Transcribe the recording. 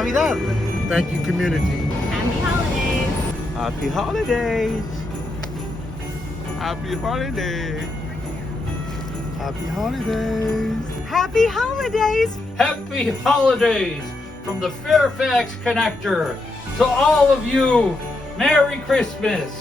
Navidad. Thank you, community. Happy holidays. Happy holidays. Happy holiday. Happy holidays. Happy holidays. Happy holidays from the Fairfax Connector. To all of you, Merry Christmas.